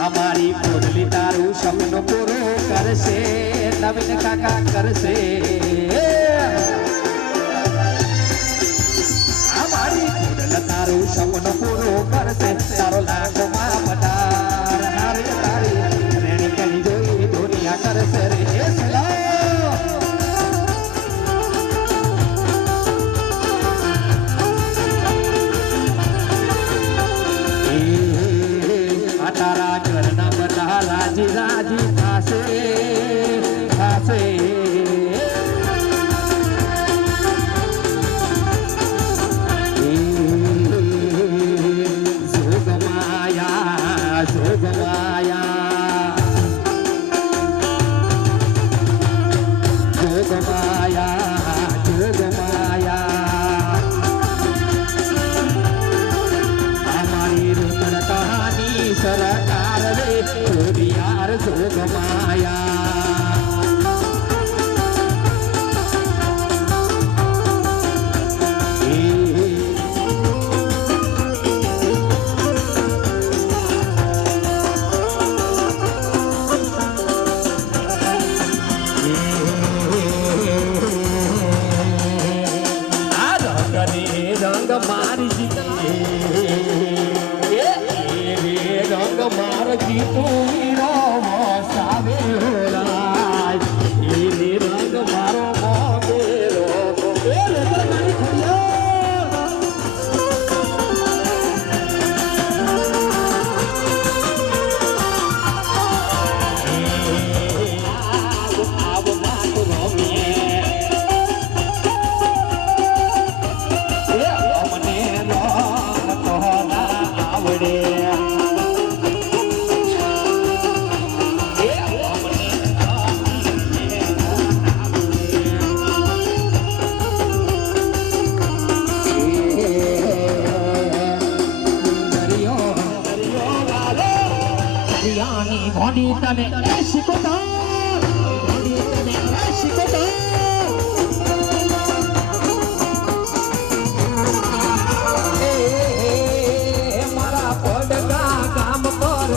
અમારી પોડલી તારું સપનું પૂરું કરશે નવીન કાકા કરશે અમારી પોડલ તારું સપનું પૂરું કરશે તારો લાખમાં પટાર હારી તારી રેણી કરી જોઈ દુનિયા કરશે રે સલામ તારા ઘરના બધા રાજી રાજી થાશે થાશે જોગમાયા જોગમાયા જોગમાયા જોગમાયા અમારી રૂપણ કહાની સરકાર રે યાર જોગમાયા રંગ મારી જીતી રંગ માર જીતું સાવે રંગ મારો મોગેરો ભોડી તને શીખોતા ભોડી તને શીખોતા એ મારા પડગા કામ પર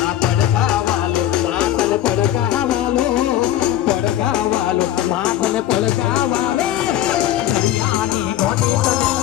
આ પડગા વાલો માથને પડગા વાલો માથને પડગા વાલો દરિયાની ભોડી તને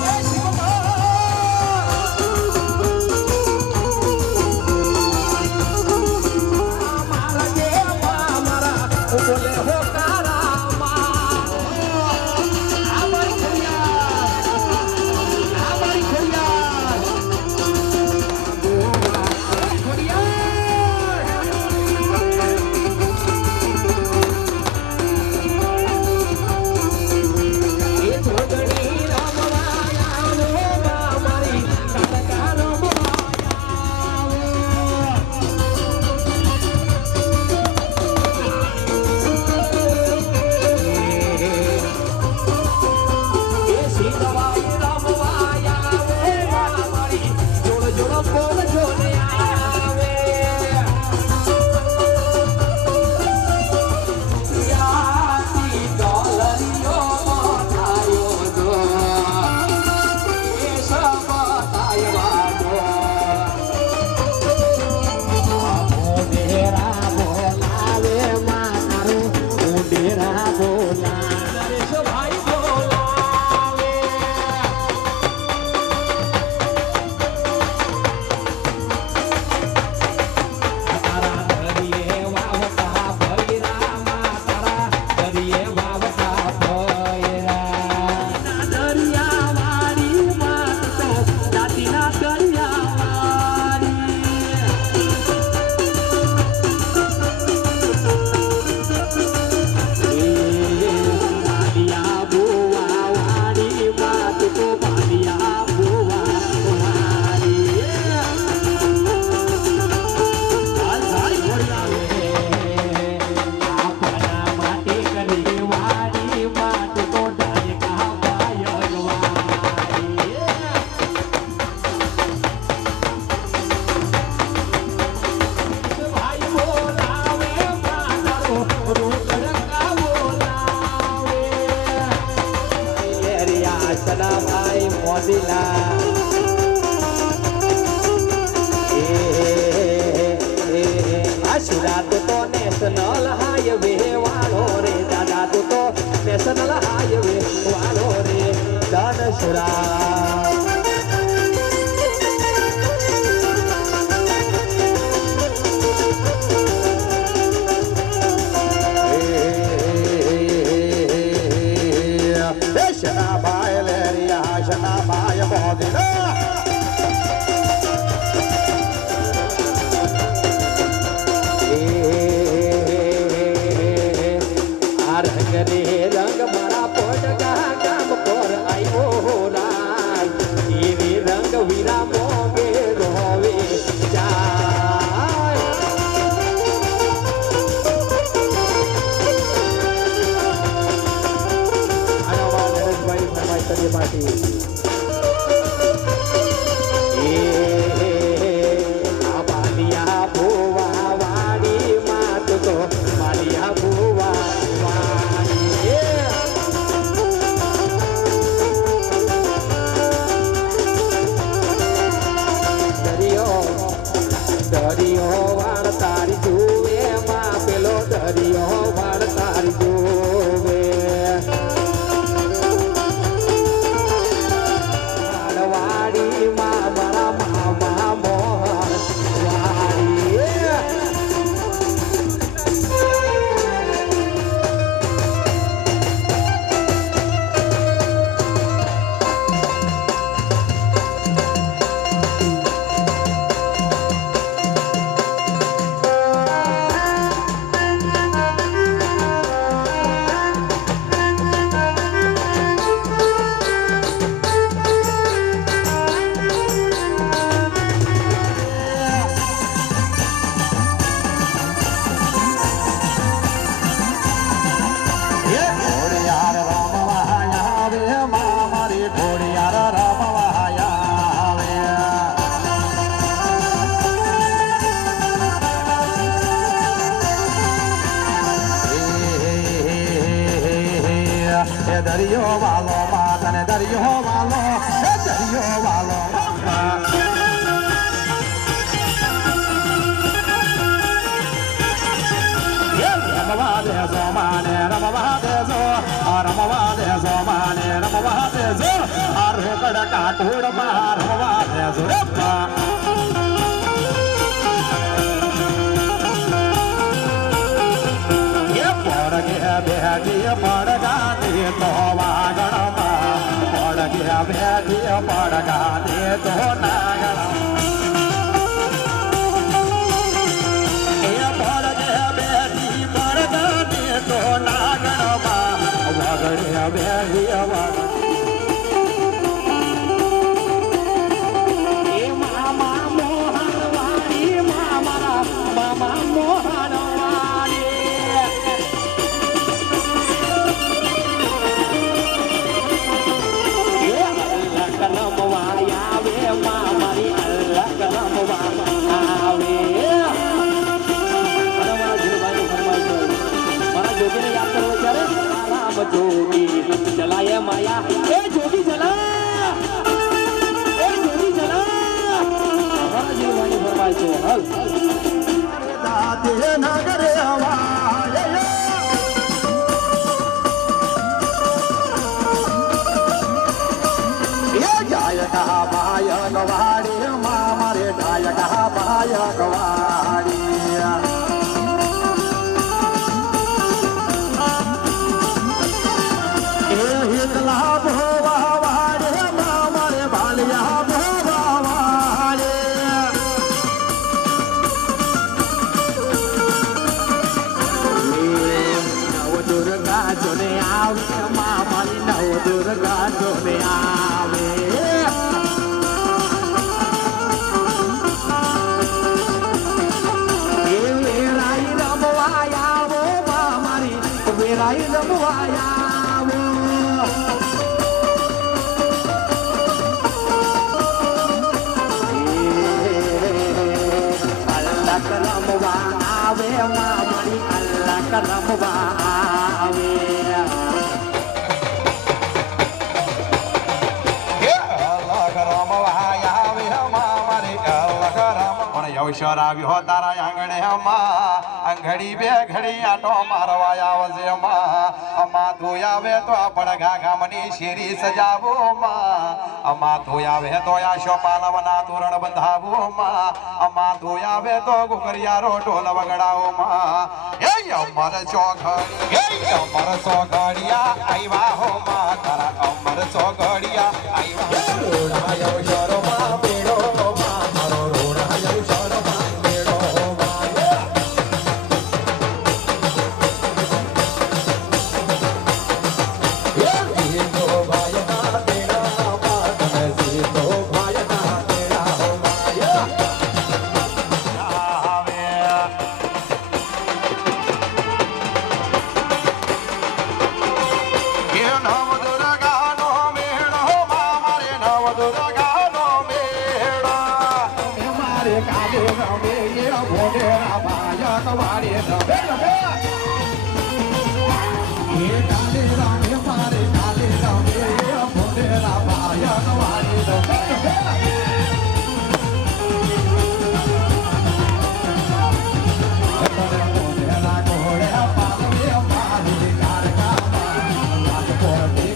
સનાભાઈ મોદીલા આશીર્વાદ તો નેશનલ હાઈવે વાળો રે દાદા તું તો નેશનલ હાઈવે વાળો રે ધનસુરા શનાભાઈ લેરિયા શનાભાઈ મોદીલા રંગ મારા પોટકા કામ પર આવ્યો રાજ એવી રંગ વીરા મોગે રોવે જાય નરેશભાઈ ફરમાઈ કરીએ પાછી માલિયા ભુવા વાડી માત તો માલિયા ભુવા દરિયો વાળ તારી જુએ માં પેલો દરિયો વાળ તારી જુએ વાડી માં મારા મામા મોહન વાડી દરિયો વાલો માતને દરિયો વાલો દરિયો વાલો રમવા દેજો માને રમવા દેજો રમવા દેજો માને રમવા દેજો આ રોકડ કાટોડ માં રમવા દેજો રમવા બેઠી પડગાતી તો વાગણમાં પડગ્યા બેઠી પડગાતી તો નાગણ એ પડગ્યા બેઠી પડગાતી તો નાગણમાં વગડ્યા બેઠી એ મામા મોહન વાડી મામા મામા મોહન જોગી ચલાય માયા એ જોગી ચલા એ જોગી ચલા અમારા જીવવાની ફરમાય છે હલ દાતે નગરે હવાય એ જાય કા ભાય ગવાડી મા મારે જાય કા ભાય ગવાડી દુર્ગા જોને આવે એ વેરાઈ રમવા આવો મારી વેરાઈ રમવા આવો અલ્લાહ રમવા આવે મારી અલ્લાહ રમવા આવે અવસર આવ્યો તારા આંગણેમાં અંઘડી બે ઘડી આટો મારવા આવજે માં અમા તું આવે તો પડઘા ગામની શેરી સજાવો માં અમા તું આવે તો આશો પાલવના તોરણ બંધાવો માં અમા તું આવે તો ગુગરિયારો ઢોલ વગડાવો માં એ અમર ચોઘડિયા આવ્યા હો માં તારા અમર ચોઘડિયા આવ્યા શરોમાં બેડો માં મારો રોડાયો શરોમાં બેડો માં એ જીતો ભાઈ ના તેડા માં તમે જીતો ભાઈ ના તેડા હો માયા આવે કે નવ દુર્ગાનો મેળો માં મારે નવ દુર્ગાનો મેળો મારે કાલે રમે એ ભોડેરા બાયક વારે રમે રમે એ કાલે રમે મારે કાલે રમે એ ભોડેરા બાયક વારે રમે રમે ભોડેરા ઘોડે પાલવે મારી કારકામાં રાત પોતે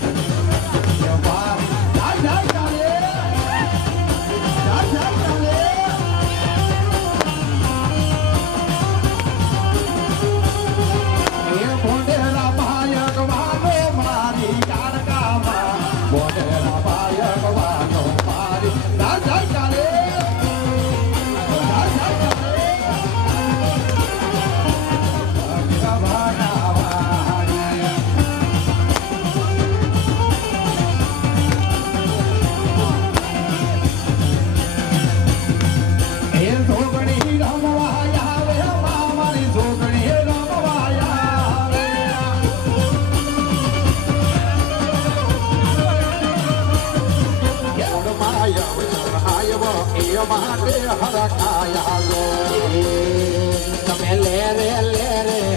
તમે લે રે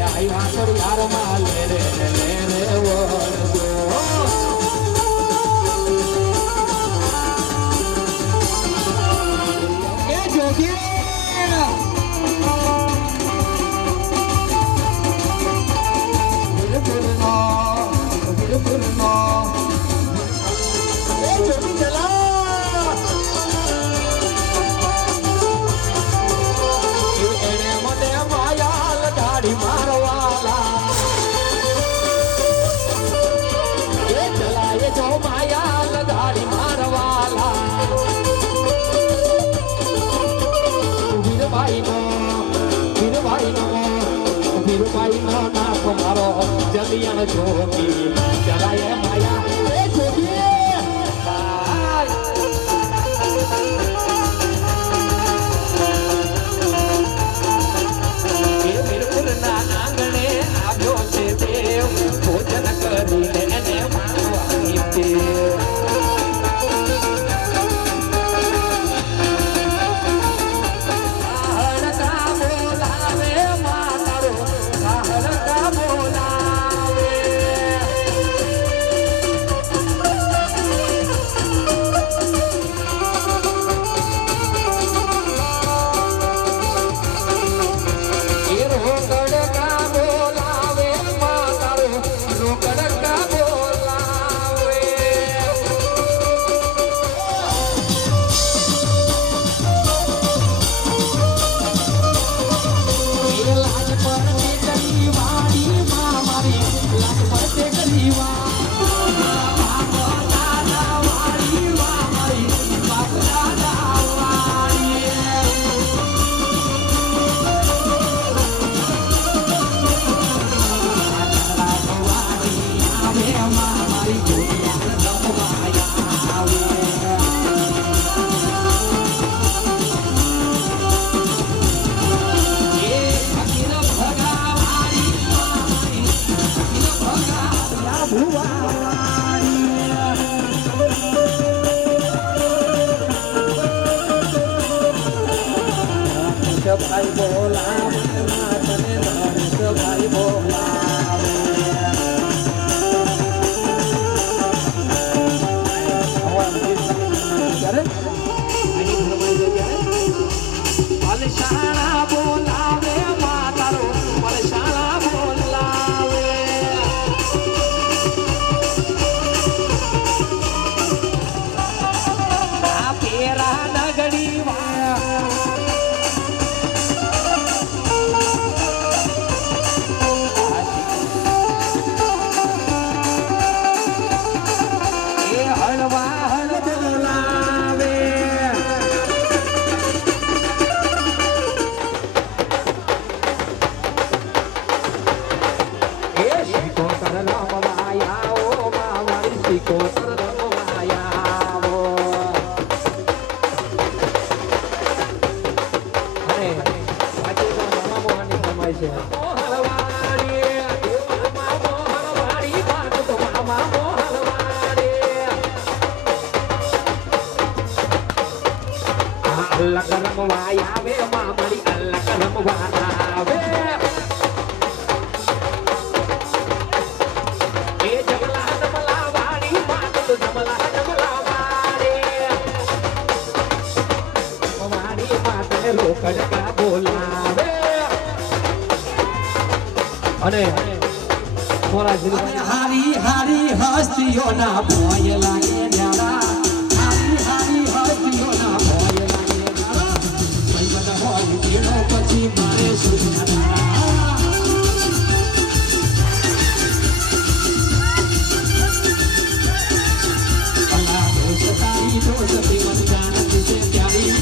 આવ્યા તો યાર માં લે રે એ જોગી જલિયાણ જોગી ચલાય માયા એ જોગી એ વીરપુરના આંગણે આવ્યો છે દેવ ભોજન કરીને એને માનવાની દેવ ભાઈ બોલા ભાઈ બોલા સિકોતર રમવાયાવો અને આજે તો મામા મોહનની ફરમાઈ છે અલ્લાહ રમવાયા વે મામડી અલ્લાહ રમવાના વે એ જમલા જમલા વાડી માત તો જમલા જમલા વાડી માતને રોકડ કા બોલાવે અને હારી હારી હસ્તીઓના ભોય લાગે ન્યારા હારી હારી હસ્તીઓના ભોય લાગે પછી મારે તારી દોસ્તી મન જાણતી છે પ્યારી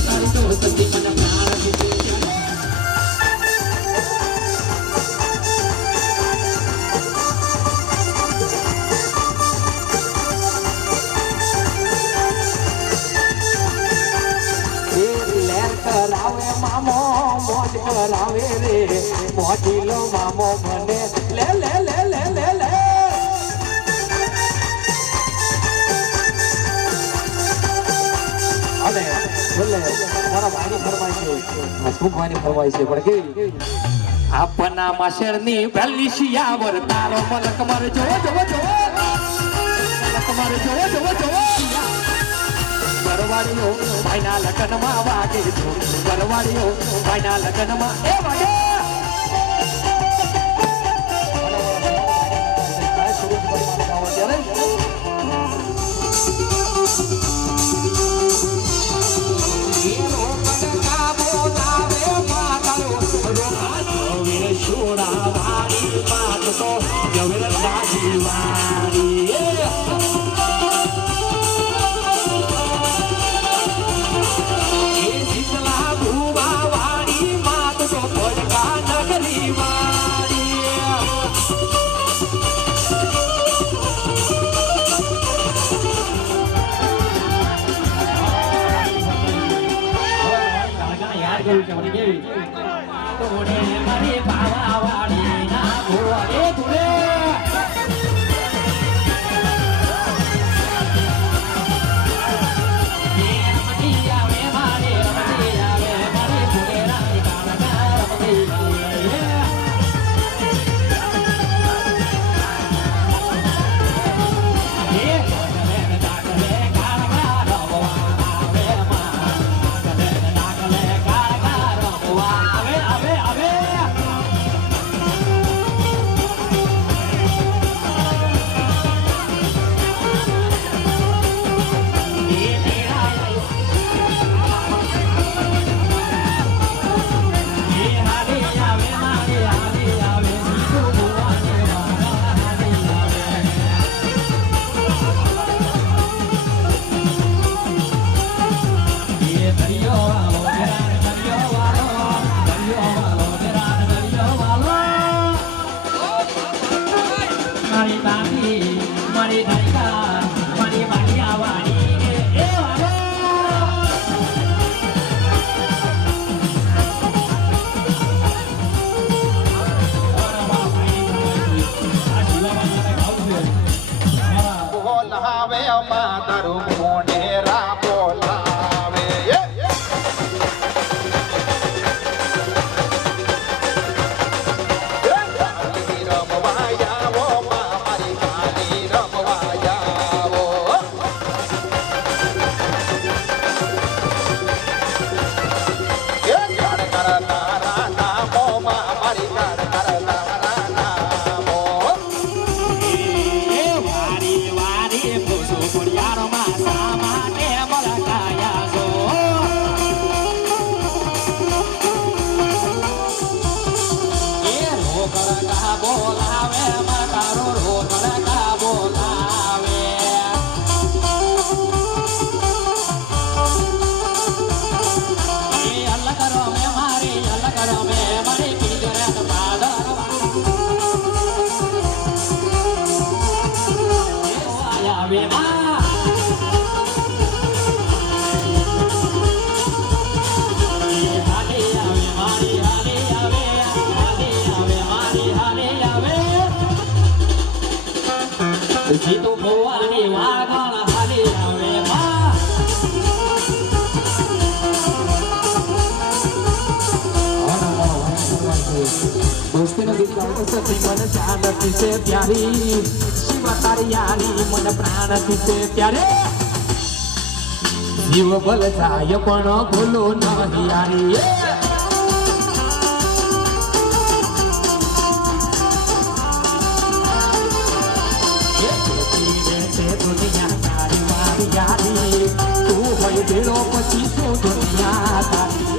તારી દોસ્તી મન પ્યારી છે મામો મોજ કરાવે રે મોજીલો મામો મને લે લે લે લે લે લે અને બોલે મારા ભાઈની ફરમાઈ છે હસમુખ ભાઈની ફરમાઈ છે પણ કેવી આપના માશરની ભલિશિયા વર તારો મલક મર જો જો જો મલક મર જો જો જો ગરવાડીઓ ભાઈના લગ્નમાં વાગે ગરવાડીઓ ભાઈના લગ્નમાં એ વાગે આવે આ સીધું ભવાની વાગણ હાલી આવે માં દોસ્તીનો ગીત ગાતો સતી મન જાનતી છે પ્યારી શિવ તારી યારી મન પ્રાણતી છે ત્યારે જીવ બલ જાય પણ ભૂલો નહીં યારી દુનિયા તારી મારી યારી તું હોય ભેળો પછી શું દુનિયા તારી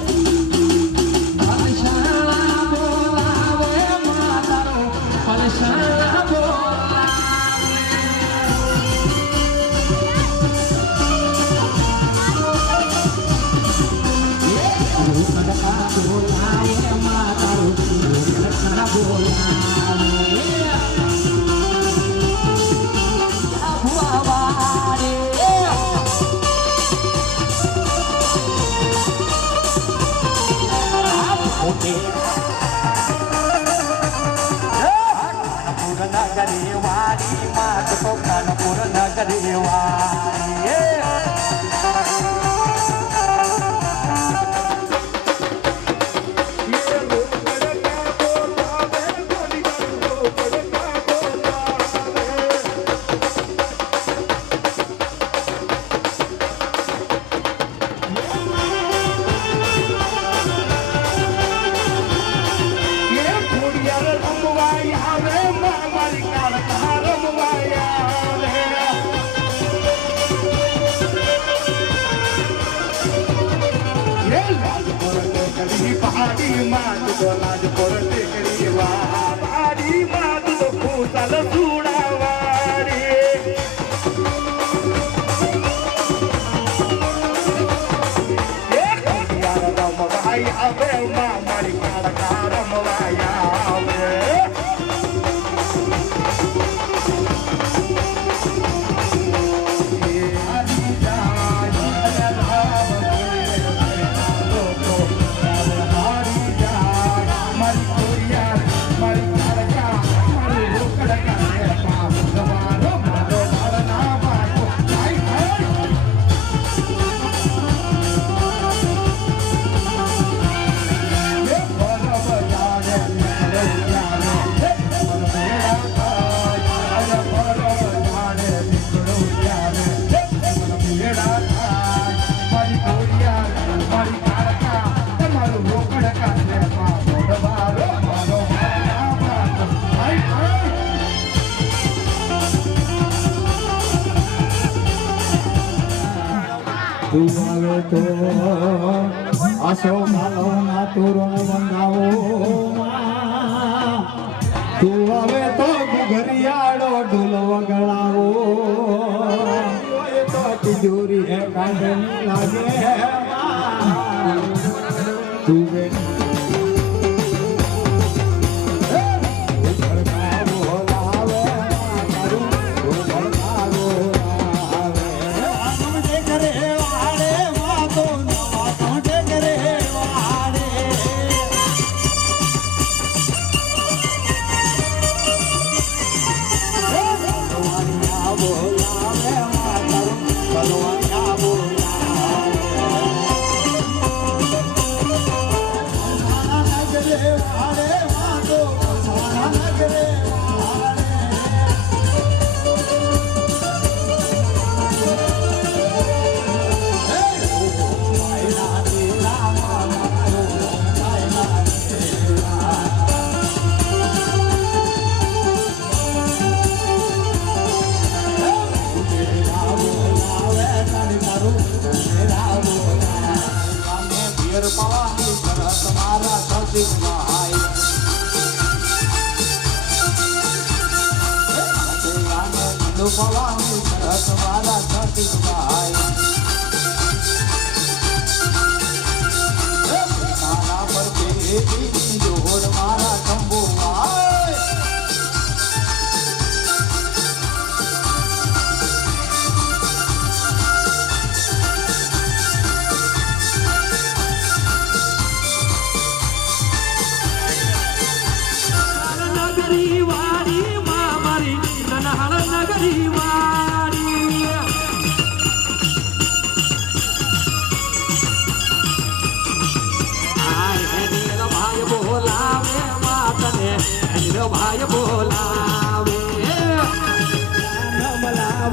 આસો માલો ના તોરણ બંધાવો તું હવે તો ઘરિયાળો ઢોલ વગડાવો તો તિજોરી હે કાઢની લાગે તું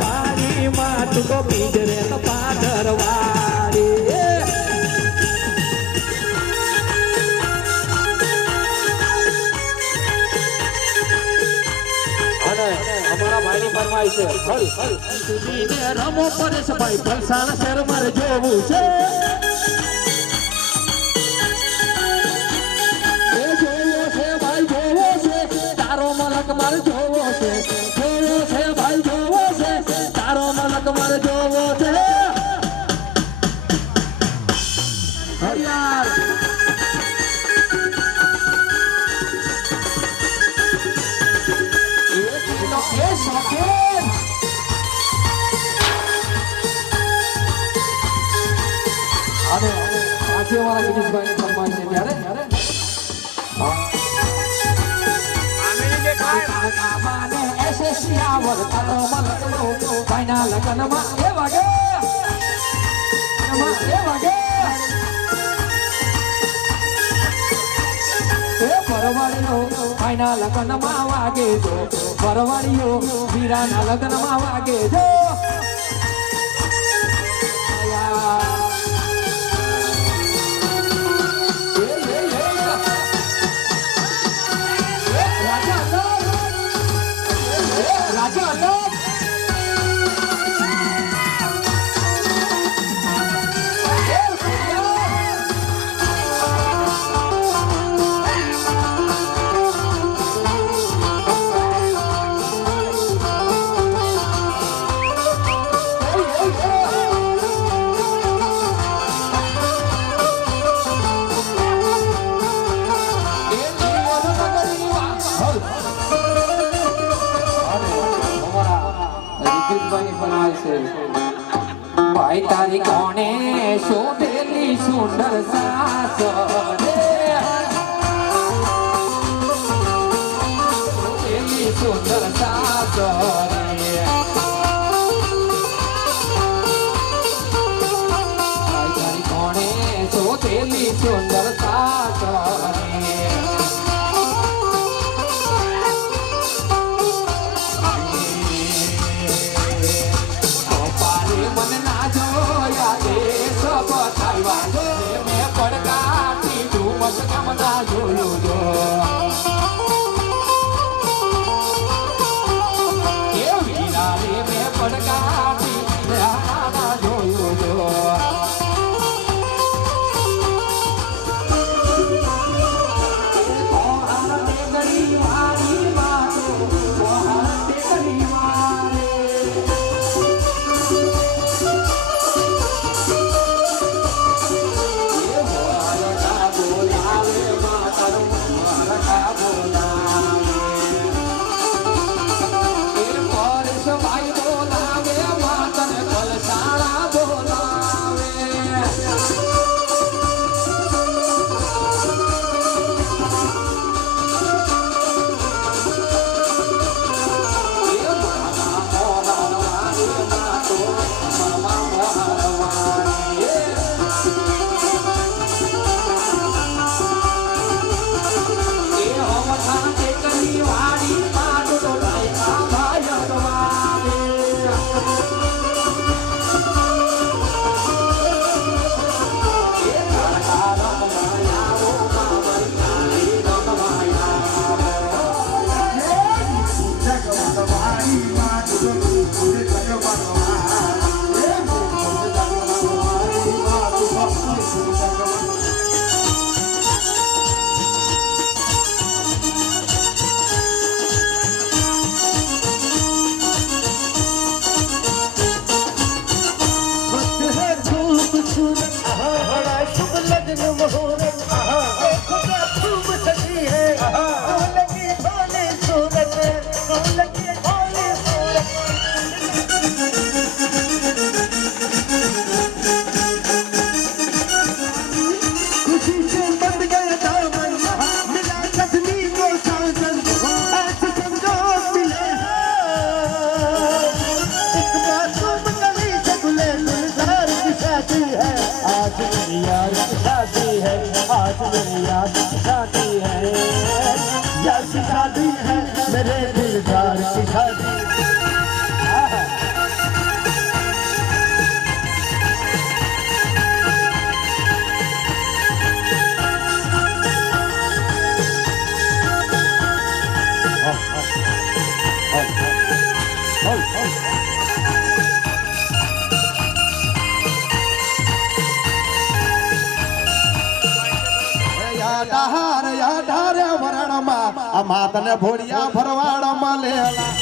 વાળી માં તું તો પિંજરે તો પાદર વાળી અને અમારા ભાઈની ફરમાઈશ છે સુધીને રમો પરેશભાઈ ભલસાણ શહેર મારે જોવું છે તારો મલક મારે જોવો છે ભાઈ જોવો છે તારો મલક મારે જોવો છે યાર એ શોખીન અને આજે વાળા ગિરીશભાઈ ની ફરમાઈશ છે ત્યારે લગ્નમાં વાગે જો પરવાળીઓ વીરાના લગ્નમાં વાગે જો ભાઈ તારી કોણે શોધેલી સુંદર સાસ શોધેલી સુંદર સાસ ભાઈ તારી કોણે શોધેલી સુંદર સાસ ભાઈ બોલાવે યાઢારે વરણમાં આ માતને ભોળિયા ભરવાડમાં લેલા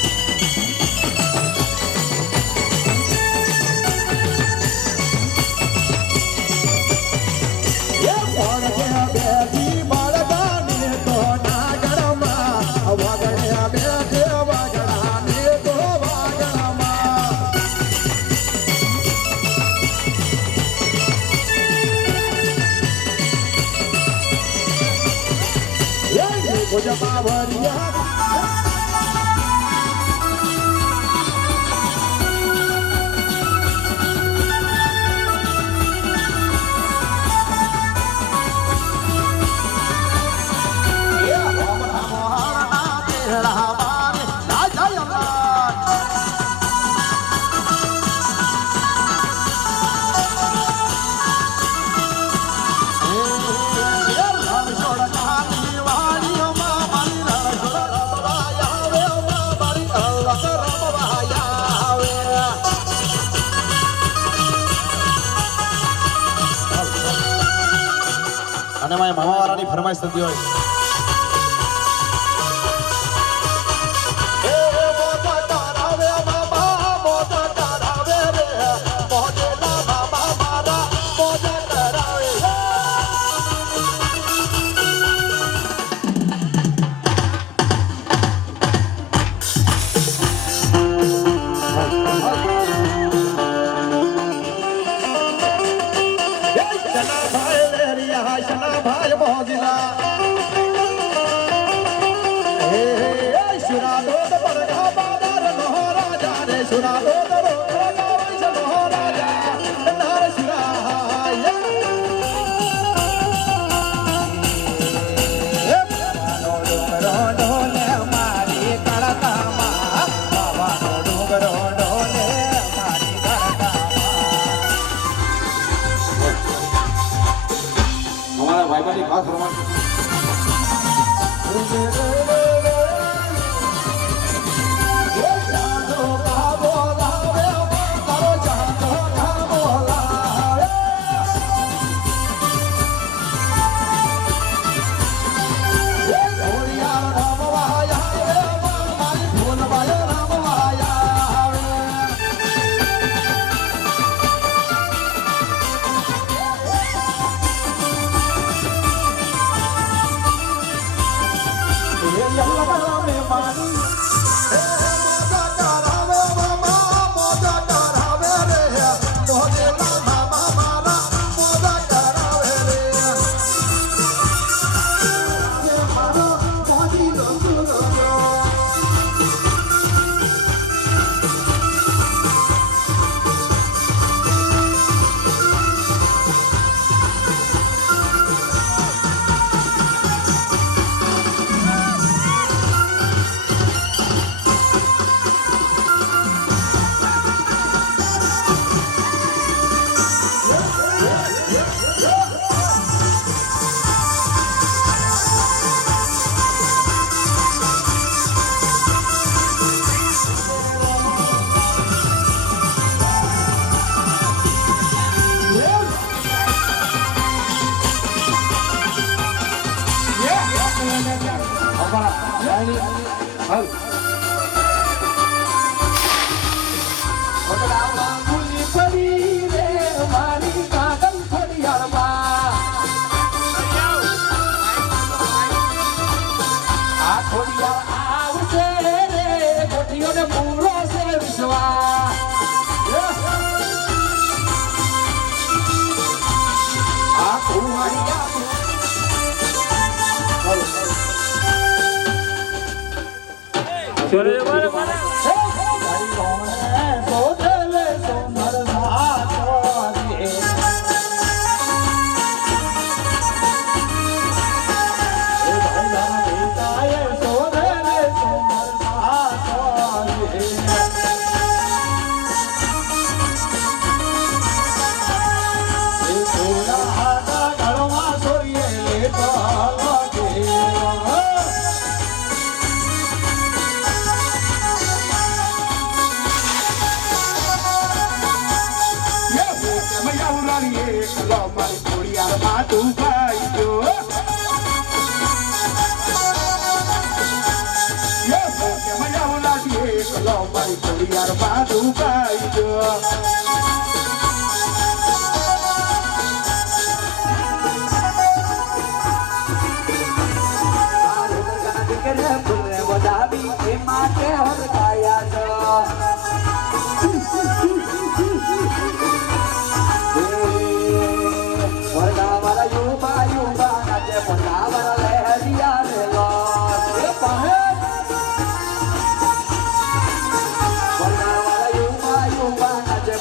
અને મારા મામાવાળાની ફરમાઈશ થતી હોય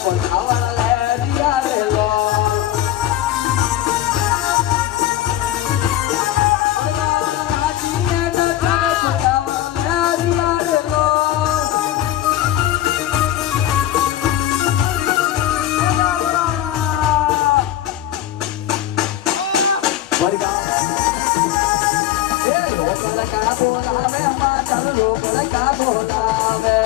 પધાવણ લેરિયા રેલો રાજીને ડગને પધાવણ લેરિયા રેલો વરગા એ લોકલ કા બોલાવે માતર લોકલ કા બોલાવે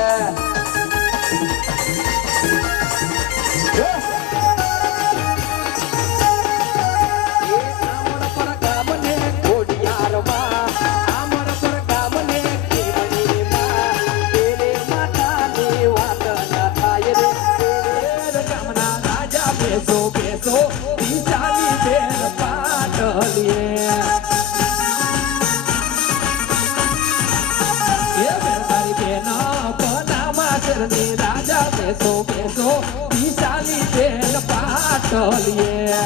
રાજા બેસો બેસો વિશાલી બેન પાટલીએ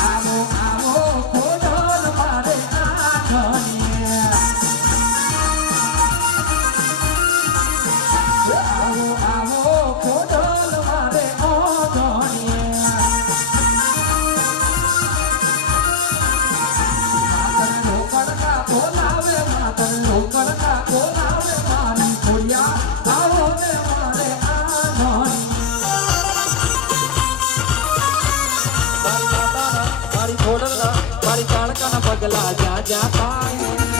આવો આવો ખોડલ મારે આઠણીએ આવો આવો ખોડલ મારે ઓઢણીએ બોલાવે માતર લોકડકા બોલાવે મારી ખોડિયા આવો ને મારે આનોની મારી ખોડલના મારી કાળકાના પગલા જ્યાં જ્યાં થાય